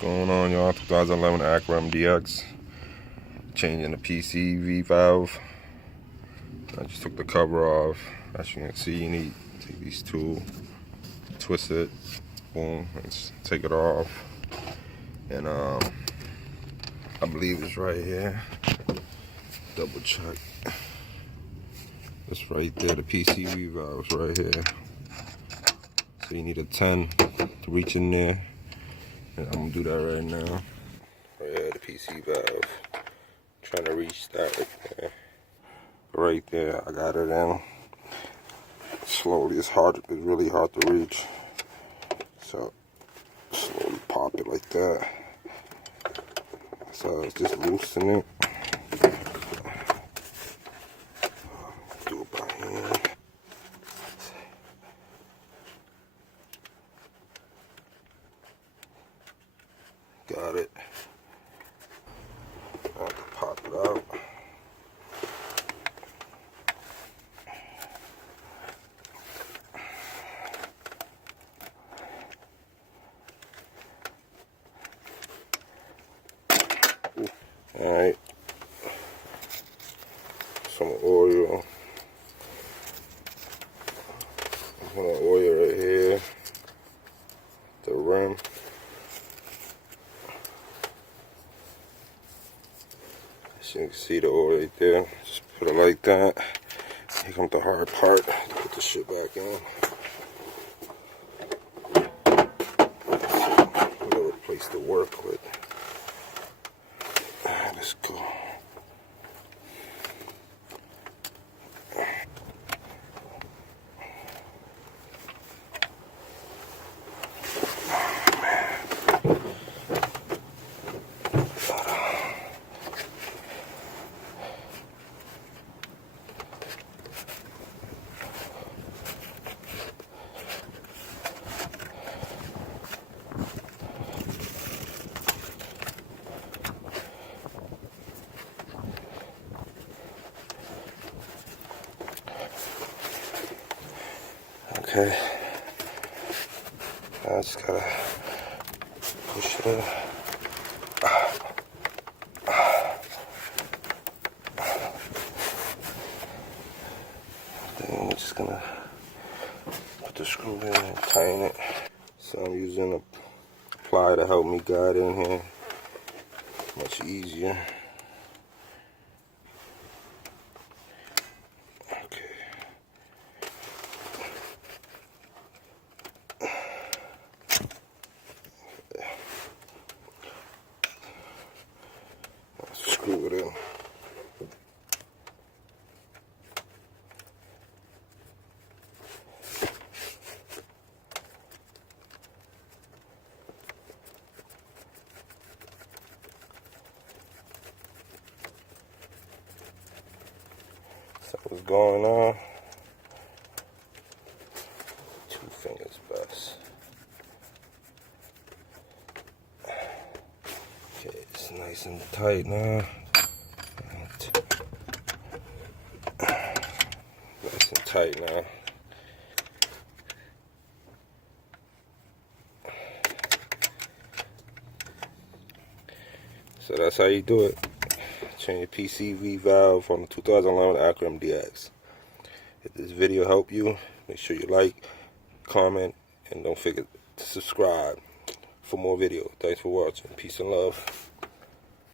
Going on, y'all? 2011 Acura Mdx. Changing the PCV valve. I just took the cover off. As you can see, you need to take these two, twist it, boom, and take it off. And I believe it's right here. Double check. It's right there. The PCV valve's right here. So you need a 10 to reach in there. And I'm gonna do that right now. Right here, the PC valve. Trying to reach that right there. Right there, I got it in. Slowly, it's really hard to reach. So, slowly pop it like that. So, it's just loosening it. Do it by hand. Got it. I have to pop it out. Alright. Some oil. I'm gonna oil right here. The rim. As you can see the oil right there. Just put it like that. Here comes the hard part. Put the shit back in. Another place to work with. Let's go. Okay, I just gotta push it in. Then we're just gonna put the screw in and tighten it. So I'm using a ply to help me guide in here. Much easier. Screw it in. So what's going on? 2 fingers best. Okay, it's nice and tight now. Nice and tight now. So that's how you do it. Change your PCV valve on the 2011 Acura Mdx. If this video helped you, make sure you like, comment, and don't forget to subscribe for more videos. Thanks for watching. Peace and love.